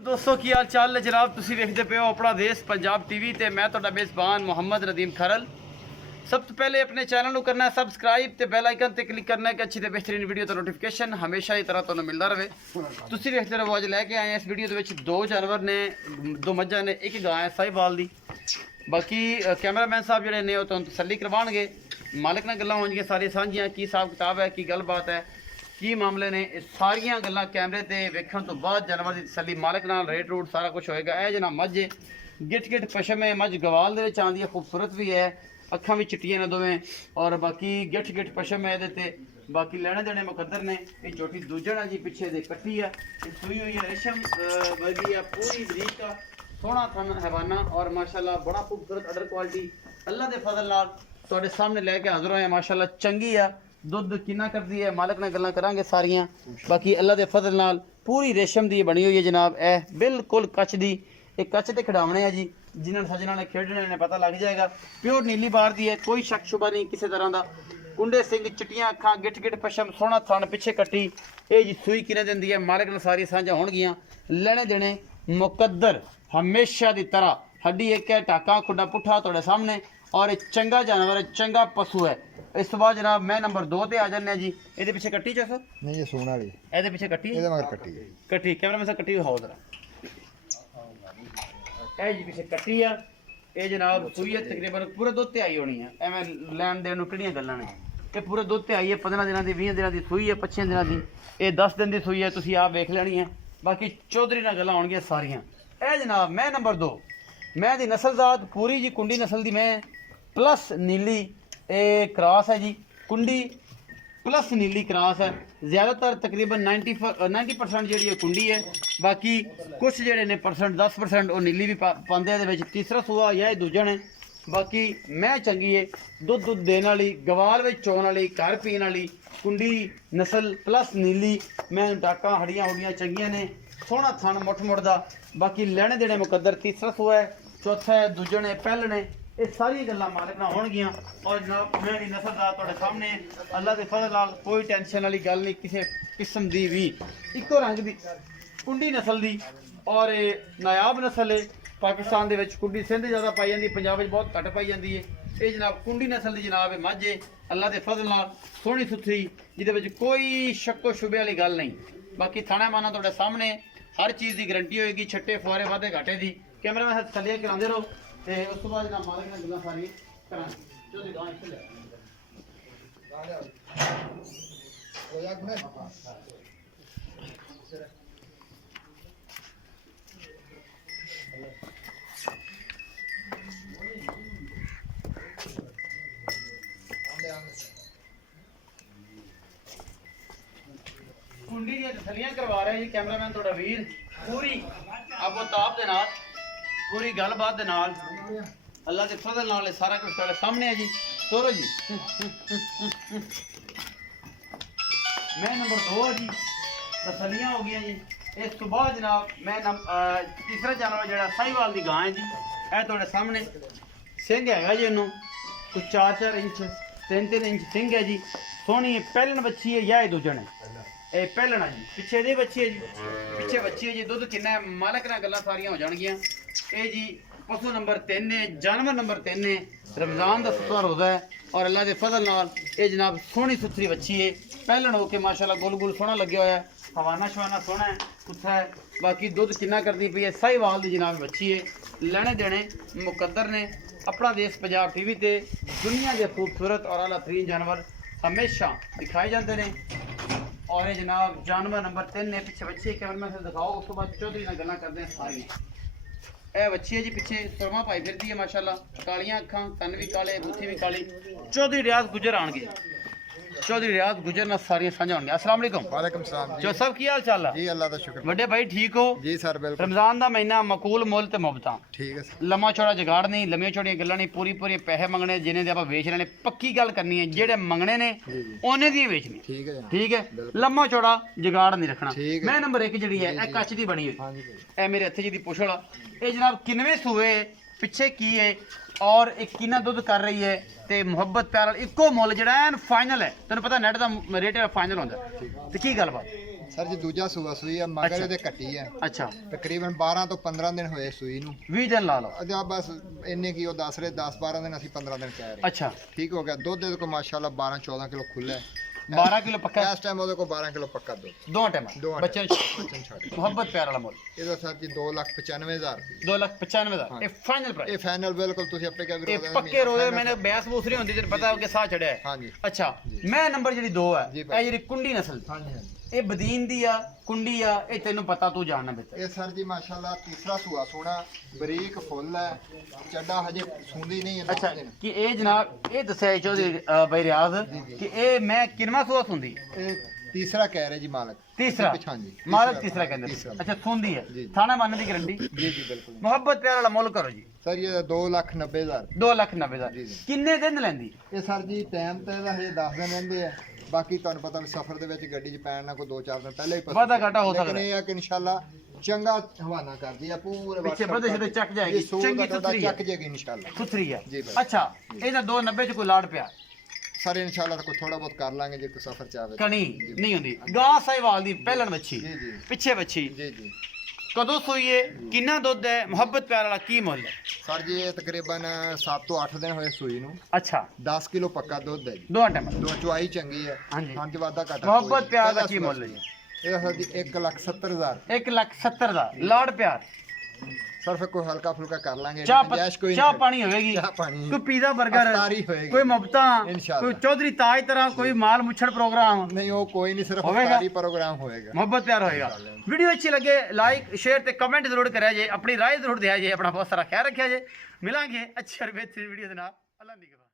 दोस्तों की हाल चाल है जनाब। तुसी देखते पे हो अपना देश पंजाब टीवी ते मैं तुहाडा मेज़बान मोहम्मद रदीम खरल। सब तो पहले अपने चैनल को करना है सबसक्राइब ते बेल आइकन ते क्लिक करना है कि अच्छी ते बेहतरीन वीडियो तो नोटिफिकेशन हमेशा ही तरह तुहानू मिलता रहे। तुसी देखते रहो। अज लैके आए हैं इस वीडियो के दो जानवर ने, दो मज्झां ने, एक गाय है साहिवाल दी। बाकी कैमरामैन साहब जोड़े ने तुहानू तसल्ली करवाएंगे, मालिक नाल गल्लां होणगियां सारी सांझियां, की हिसाब किताब है, की गलबात है, की मामले ने, ये सारियां गल्लां कैमरे ते वेखण तो बाद जानवर की तसल्ली मालिक नाल रेट रूट सारा कुछ होएगा। यह जना मझ है, गिट गिट पशम है, मझ गवाल दे विच आंदी है, खूबसूरत भी है, अखां भी चिट्टियां ने दोवें, और बाकी गिट गिट पशम है ये। बाकी लैने देने मुकद्दर ने। ये छोटी दूजन है जी, पिछे दे कट्टी है, ये सुई हुई है, रेशम वर्गी है, पूरी बरीक का सोहना थन हैवाना, और माशाल्लाह बड़ा खूबसूरत अडर क्वालिटी अल्लाह के फजल नाल तुहाडे सामने लैके हाज़र होए। माशाल्लाह चंगी है, दुध किन्ना करती है, मालिक नाल गल्लां करांगे सारियां। बाकी अल्लाह के फजल नाल पूरी रेशम दी बनी हुई है जनाब। ए बिल्कुल कच दी, एक कच ते खिडावने है जी, जिन्होंने सजना ने खेडने ने पता लग जाएगा। प्योर नीली बार दी है, कोई शक शुबा नहीं किसी तरह का। कुंडे सिंह, चिट्टियां अखां, गिट गिट पशम, सोहना थन, पिछे कट्टी। ये जी सुई किने दिंदी है, मालिक नाल सारी सांझा होणगियां। लेने देने मुकद्दर हमेशा की तरह। हड्डी एक है, टाका खुडा पुठा तुहाडे सामने, और एक चंगा जानवर है, चंगा पशु है। इस तो बाद जनाब मैं नंबर 2 ते आ जाने जी। ये पिछे कट्टी चो सर नहीं, ये सोना भी ये पिछे कट्टी ਇਹਦੇ ਮਗਰ ਕੱਟੀ ਹੈ। कट्टी कैमरा में से कट्टी दिखाओ जरा। ए जी पिछे कट्टी है, ये जनाब सुई है, तकरीबन पूरे दुध ते आई होनी है। एवं लैन देन किहड़ियां गल्लां ने। ये पूरे दुध ते आई है, 15 दिनों की, 20 दिनों की सुई है, 25 दिनों की, ये 10 दिन की सुई है। तुसीं आप वेख लेनी है। बाकी चौधरी नाल गल्लां होणगियां सारियां। ए जनाब मैं नंबर 2, मैं दी नस्लजात पूरी जी कुंडी नस्ल दी मैं, प्लस नीली ए क्रॉस है जी। कुंडी प्लस नीली क्रॉस है। ज़्यादातर तकरीबन 90% जी कुंडी है। बाकी कुछ जेडे ने परसेंट 10% वो नीली भी पाते हैं। तीसरा सूआ या दूजा है। बाकी मैं चंगी है, दुध दुध देने वाली, गवाल में चोन वाली, घर पीने वाली कुंडी नस्ल प्लस नीली। मैं टाका हड़ियाँ हुड़ियाँ चंगिया ने, सोहना थन मुठ मुड़दा। बाकी लैने देने मुकद्दर। तीसरा सूआ है, चौथा है, दूजन है, पहलन है। ये सारी गल्लां मालिक नाल होणगियां। और जनाब मैं दी नस्लदार तुहाडे सामने अल्लाह के फजल नाल कोई टेंशन वाली गल नहीं, किसी किस्म दी भी। इको रंग दी कुंडी नस्ल दी, और ये नायाब नस्ल है। पाकिस्तान दे विच कुंडी सिंध ज़्यादा पाई जाती, पंजाब में बहुत घट पाई जाती है। ये जनाब कुंडी नस्ल की जनाब मझ है, अल्लाह के फजल नाल सोहनी सुथरी, जिहदे कोई शक्को शुबे वाली गल नहीं। बाकी थाना माना तुहाडे सामने हर चीज़ की गारंटी होएगी, छट्टे फुआरे वाधे घाटे की। कैमरा में थल्ले करांदे रहो, तो उस तो बाद जनाब मालिक ने गल्लां सारी करांगे। चलो गां इत्थे ले कुंडी दी तसलियां करवा रहे हैं जी कैमरामैन तुहाडा वीर, पूरी आपो ताप दे नाल, पूरी गलबात दे नाल, अल्लाह के फजल नाल सारा कुछ तुहाडे सामने है जी। तोरो जी मैं नंबर 2 है जी, तसलियां हो गई जी। इस तो बाद जनाब मैं तीसरा जानवर जो साहिवाल की गां है जी, यह तुहाडे सामने सिंह है जी। इनू कुछ 4-4 इंच 3-3 इंच सिंह है जी। सोहनी पहलन बच्ची है या दूजन है, ये पहलना जी। पिछे दी बच्ची है जी, पिछे बच्ची है जी। दुध किन्ना है, मालिक नाल गल्लां सारियां हो जाणगियां। ये जी पशु नंबर 3 है, जानवर नंबर 3 है। रमज़ान का 7वां रोज़ा है, और अल्लाह के फजल नाल ये जनाब सोहनी सुथरी बच्ची है। पहलन होके माशाल्लाह गोल गोल सोहना लगे हुआ है, हवाना शवाना सोहना है, कुत्था है। बाकी दुध किन्ना करती पई है, साहिवाल की जनाब बच्ची है। लेने देने मुकद्दर ने। अपना देश पंजाब टीवी ते दुनिया के खूबसूरत और आला तरीन जानवर हमेशा दिखाए जाते हैं। और ये जनाब जानवर नंबर 3 है, पिछे बच्चे कैमरा से दिखाओ। उस तो बाद चौधरी नाल गल्लां करते हैं सारी। ए बच्ची है जी, पिछे सुरमा पाई फिरती है माशाल्लाह, कालियां अखां, कन्न भी काले, बुत्थी भी काली। चौधरी रियाज गुजर आएंगे, चौधरी रियाज गुजर ना सारियां साझा होंगे। अस्सलाम वालेकुम। वालेकुम सलाम जो सब की हाल चाल है जी, अल्लाह का शुक्र। बड़े भाई ठीक हो जी सर, बिल्कुल रमजान का महीना मकूल मुल ते मुबता, ठीक है सर। लम्मा चौड़ा जुगाड़ नहीं, लम्मियां चौड़ियां गल्लां नहीं, पूरी पूरी पैसे मंगने जिन्हें दे आपां वेच लेने। पक्की गल करनी है, जेड़े मंगने ने ओने दी वेचनी, ठीक है जनाब। ठीक है। लम्मा चौड़ा जुगाड़ नहीं रखना। ठीक है। मैं नंबर 1 जी है, ए कच दी बनी हुई, हाँ जी भाई। ए मेरे हत्थे जी दी पुछड़ा। ये जनाब किनवे सूए, पिछे की है, और एक किन्ना दुध कर रही है, ते मुहब्बत प्यार इको मुल जेड़ा एन फाइनल है। तेन पता नेट का रेट फाइनल होंदा, ते की गलबात ਸਰ ਜੀ ਦੂਜਾ ਸੂਆ ਸੂਈ ਆ ਮਗਰ ਅੱਛਾ। ਇਹਦੇ ਕੱਟੀ ਆ ਅੱਛਾ ਤਕਰੀਬਨ 12 ਤੋਂ 15 ਦਿਨ ਹੋਏ ਸੂਈ ਨੂੰ 20 ਦਿਨ ਲਾ ਲਓ ਅਜਾ ਬਸ ਇੰਨੇ ਕੀ ਉਹ ਦੱਸ ਰਹੇ 10 12 ਦਿਨ ਅਸੀਂ 15 ਦਿਨ ਕਹਿ ਰਹੇ ਅੱਛਾ ਠੀਕ ਹੋ ਗਿਆ ਦੁੱਧ ਇਹਦੇ ਕੋਲ ਮਾਸ਼ਾਅੱਲਾ 12 14 ਕਿਲੋ ਖੁੱਲਾ ਹੈ 12 ਕਿਲੋ ਪੱਕਾ ਇਸ ਟਾਈਮ ਉਹਦੇ ਕੋਲ 12 ਕਿਲੋ ਪੱਕਾ ਦੁੱਧ ਦੋ ਟਾਈਮ ਦੋਵਾਂ ਬੱਚੇ ਬੱਚਨ ਛੱਡ ਮੁਹੱਬਤ ਪਿਆਰ ਵਾਲਾ ਮੁੱਲ ਇਹਦਾ ਸਰ ਜੀ 2,95,000 ਰੁਪਏ 2,95,000 ਇਹ ਫਾਈਨਲ ਪ੍ਰਾਈਸ ਇਹ ਫਾਈਨਲ ਬਿਲਕੁਲ ਤੁਸੀਂ ਆਪੇ ਕਿਹਾ ਇਹ ਪੱਕੇ ਰੋਏ ਮੈਨੇ ਬੈਸ ਬੂਸਰੀ ਹੁੰਦੀ ਤੇ ਪਤਾ ਕਿ ਸਾਹ ਚੜਿਆ ਹੈ ਹਾਂਜੀ ਅੱਛਾ ਮੈਂ ਨੰਬਰ ਜਿਹੜੀ 2 ਹੈ ਜੀ ਭਾਈ। ਇਹ ਜਿਹੜੀ ਕੁੰਡੀ ਨਸਲ ਦੀ, ਹਾਂਜੀ ਹਾਂਜੀ ਇਹ ਬਦੀਨ ਦੀ ਆ ਕੁੰਡੀ ਆ ਇਹ ਤੈਨੂੰ ਪਤਾ ਤੂੰ ਜਾਣਨਾ ਬਿਹਤਰ ਇਹ ਸਰ ਜੀ ਮਾਸ਼ਾਅੱਲਾ ਤੀਸਰਾ ਸੂਆ ਸੋਣਾ ਬਰੀਕ ਫੁੱਲ ਹੈ ਚੱਡਾ ਹਜੇ ਸੁੰਦੀ ਨਹੀਂ ਹੈ ਦਸ ਅੱਛਾ ਦਿਨ। ਕਿ ਇਹ ਜਨਾਬ ਇਹ ਦੱਸਿਆ ਚੌਧਰੀ ਬਾਈ ਰਿਆਜ਼ ਕਿ ਇਹ ਮੈਂ ਕਿੰਨਵਾਂ ਸੂਆ ਸੁੰਦੀ ਇਹ ਤੀਸਰਾ ਕਹਿ ਰਹੇ ਜੀ ਮਾਲਕ ਤੀਸਰਾ ਹਾਂਜੀ ਮਾਲਕ ਤੀਸਰਾ ਕਹਿੰਦੇ ਤੀਸਰਾ। ਅੱਛਾ ਸੁੰਦੀ ਹੈ ਜੀ। ਥਾਣਾ ਮੰਨ ਦੀ ਗਰੰਟੀ ਜੀ ਜੀ ਬਿਲਕੁਲ ਮੁਹੱਬਤ ਪਿਆਰ ਵਾਲਾ ਮੁੱਲ ਕਰੋ ਜੀ ਸਰ ਇਹ 2,90,000 2,90,000 ਜੀ, ਜੀ। ਕਿੰਨੇ ਦਿਨ ਲੈਂਦੀ ਇਹ ਸਰ ਜੀ ਟਾਈਮ ਤੇ ਇਹਦਾ ਹਜੇ 10 ਦਿਨ ਰਹਿੰਦੇ ਆ ਬਾਕੀ ਤੁਹਾਨੂੰ ਪਤਾ ਵੀ ਸਫ਼ਰ ਦੇ ਵਿੱਚ ਗੱਡੀ 'ਚ ਪੈਣ ਨਾਲ ਕੋਈ 2-4 ਦਿਨ ਪਹਿਲਾਂ ਹੀ ਪਤਾ ਵਾਧਾ ਘਾਟਾ ਹੋ ਲੇਕਿਨ ਸਕਦਾ ਇਹ ਆ ਕਿ ਇਨਸ਼ਾਅੱਲਾ ਚੰਗਾ ਹਵਾਨਾ ਕਰਦੀ ਆ ਪੂਰੇ ਪਿੱਛੇ WhatsApp ਵਧੇ ਸਿੱਧੇ ਚੱਕ ਜਾਏਗੀ, ਇਹ ਸੂਰ ਚੰਗੀ ਦਾ ਤੁਹਾਡਾ ਸੁਥਰੀ ਹੈ। ਚੱਕ ਜਾਏਗੀ ਇਨਸ਼ਾਅੱਲਾ ਸੁਥਰੀ ਹੈ ਜੀ ਭਾਈ। ਅੱਛਾ ਇਹਦਾ 2,90 ਚ ਕੋਈ ਲਾੜ ਪਿਆ ਸਰ ਇਨਸ਼ਾਅੱਲਾ ਤਾਂ ਕੋਈ ਥੋੜਾ ਬਹੁਤ ਕਰ ਲਾਂਗੇ ਜੇ ਕੋਈ ਸਫ਼ਰ ਚ ਆਵੇ ਕਣੀ ਨਹੀਂ ਹੁੰਦੀ ਗਾਂ ਸਾਈਵਾਲ ਦੀ ਪਹਿਲਣ ਬੱਚੀ ਜੀ ਜੀ ਪਿੱਛੇ ਬੱਚੀ ਜੀ ਜੀ ਕਦੋਂ ਸੂਈਏ ਕਿੰਨਾ ਦੁੱਧ ਹੈ ਮੁਹੱਬਤ ਪਿਆਰ ਵਾਲਾ ਕੀ ਮੁੱਲ ਹੈ ਸਰ ਜੀ ਇਹ ਤਕਰੀਬਨ 7 ਤੋਂ 8 ਦਿਨ ਹੋਏ ਸੂਈ ਨੂੰ ਅੱਛਾ 10 ਕਿਲੋ ਪੱਕਾ ਦੁੱਧ ਹੈ ਜੀ ਦੋ ਟਾਈਮ ਦੋ ਚੁਆਈ ਚੰਗੀ ਹੈ ਹਾਂਜੀ। ਹਾਂ ਵਾਧਾ ਘਾਟਾ ਮੁਹੱਬਤ ਕੋਈ ਪਿਆਰ ਦਾ ਇਹਦਾ ਕੀ ਮੁੱਲ ਹੈ ਜੀ ਇਹਦਾ ਸਰ ਜੀ 1,70,000 1,70,000 ਦਾ ਲਾੜ ਪਿਆਰ ਸਰ ਫਿਰ ਕੋਈ ਹਲਕਾ ਫੁਲਕਾ ਕਰ ਲਾਂਗੇ ਚਾਹ ਗੁੰਜਾਇਸ਼ ਕੋਈ ਚਾਹ ਨਹੀਂ। ਪਾਣੀ ਹੋਵੇਗੀ ਚਾਹ ਪਾਣੀ ਕੋਈ ਪੀਜ਼ਾ 버ਗਰ ਅਫਤਾਰੀ ਹੋਏਗੀ। ਕੋਈ ਮੁਫਤਾਂ ਇਨਸ਼ਾਅੱਲਾ। ਕੋਈ ਚੌਧਰੀ ਤਾਜ ਤਰ੍ਹਾਂ ਕੋਈ ਮਾਲ ਮੁੱਛੜ ਪ੍ਰੋਗਰਾਮ ਨਹੀਂ ਉਹ ਕੋਈ ਨਹੀਂ ਸਿਰਫ ਹੋਵੇਗਾ। ਅਫਤਾਰੀ ਪ੍ਰੋਗਰਾਮ ਹੋਏਗਾ ਮੁਹੱਬਤ ਪਿਆਰ ਹੋਏਗਾ ਵੀਡੀਓ ਅੱਛੀ ਲੱਗੇ ਲਾਈਕ ਸ਼ੇਅਰ ਤੇ ਕਮੈਂਟ ਜ਼ਰੂਰ ਕਰਿਆ ਜੇ ਆਪਣੀ ਰਾਏ ਜ਼ਰੂਰ ਦਿਆ ਜੇ ਆਪਣਾ ਬਹੁਤ ਸਾਰਾ ਖਿਆਲ ਰੱਖਿਆ ਜੇ ਮਿਲਾਂਗੇ ਅੱਛੀ ਔਰ ਬਿਹਤਰੀਨ ਵੀਡੀਓ ਦੇ ਨਾਲ ਅੱਲਾ ਨਿਗਰਾਨ